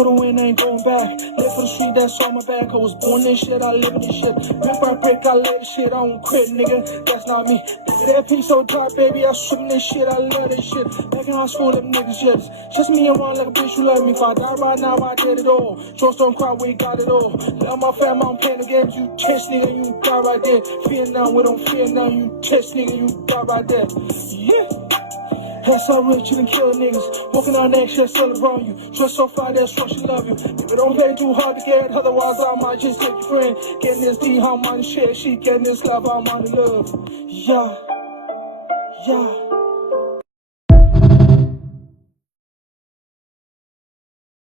for the win, I ain't going back. Live for the street, that's on my back. I was born in shit, I live in this shit. Brick by brick, I lay this shit, I don't quit, nigga. That's not me. That piece so dark, baby, I swim this shit, I love this shit. Back in high school, them niggas just me around like a bitch who love me. If I die right now, I did it all. Trust don't cry, we got it all. Love my family, I'm playing the games. You test, nigga, you die right there. Fear now, we don't fear now. You test, nigga, you die right there. Yeah. That's how rich you can kill niggas. Walking on that shit, still around you. Trust so far, that's what she love you. If it don't hit too hard to get, otherwise I might just take your friend. Getting this D, how money shit, she getting this love, how money love. Yeah, yeah.